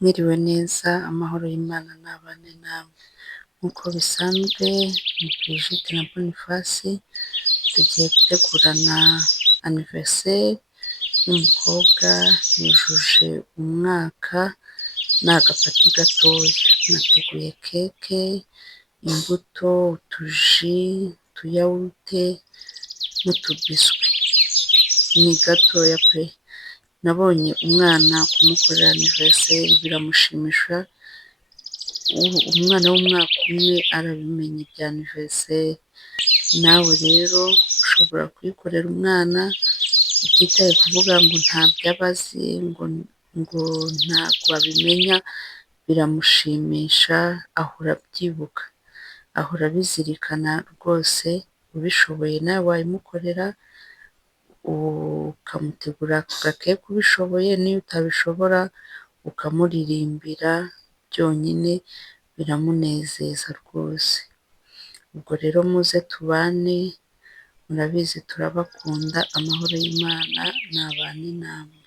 Mwiriwe neza, amahoro y'Imana nabane namwe. Nk'uko bisanzwe ni Brigitte na Boniface, tugiye gutegurana anniversaire y'umukobwa yujuje umwaka, ni agapati gatoya. Nateguye keke, imbuto, utuji, utuyawurute n'utubiswi. Ni gatoya pe! Nabonye umwana kumukorera anniversaire biramushimisha, umwana w'umwaka umwe arabimenya ibya anniversaire. Nawe rero ushobora kuyikorera umwana, utitaye kuvuga ngo ntabyo aba azi, ngo ntabwo abimenya, biramushimisha, ahora abyibuka, ahora abizirikana rwose. Ubishoboye nawe wabimukorera, ukamutegurira ako gakeke ubishoboye, n'iyo utabishobora ukamuririmbira byonyine biramunezeza rwose. Ubwo rero muze tubane, murabizi turabakunda, amahoro y'Imana nabane namwe.